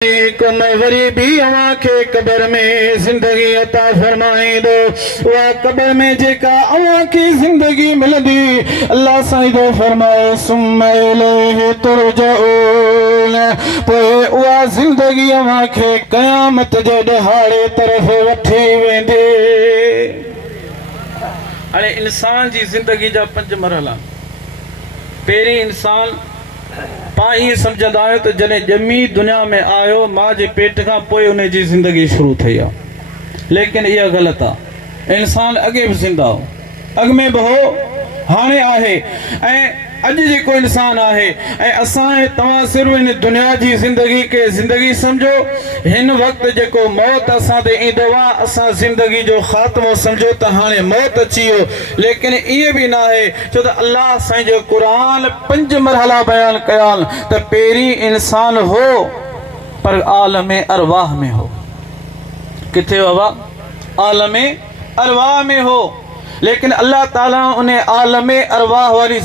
वरी भी अवां खे कब्र में जिंदगी अता फरमाईंदो। उहा कब्र में जेका अवां खे जिंदगी मिलंदी, अल्लाह साईं फरमाए सुम्मा इलैहि तुरजऊन, पोइ उहा जिंदगी अवां खे क़यामत जे ॾहाड़े तरफ़ वठी वेंदी। हाणे इंसान जी जिंदगी जा 5 मरहला। पहिरीं इंसान पाण ईअं सम्झंदा आहियो त जॾहिं ॼमी दुनिया में आयो मां जे पेट खां पोइ उन जी ज़िंदगी शुरू थी आहे, लेकिन इहा ग़लति आहे। इंसान अॻे बि ज़िंदा हो, अॻ में बि हो, हाणे आहे ऐं अॼु जेको इंसान आहे। ऐं असां तव्हां सिर्फ़ु इन दुनिया जी ज़िंदगी खे ज़िंदगी सम्झो। हिन वक़्तु जेको मौत असां ते ईंदो आहे, असां ज़िंदगी जो ख़ात्मो सम्झो त हाणे मौत अची वियो, लेकिन ईअं बि न आहे। छो त अल्लाह साईं जो क़ुरान 5 मरहला बयानु कया त पहिरीं इंसान हो पर आलम अरवाह में हो। किथे हो बाबा? आलम अरवाह में हो, लेकिन अल्लाह ताला उन आलम अरवाह वारी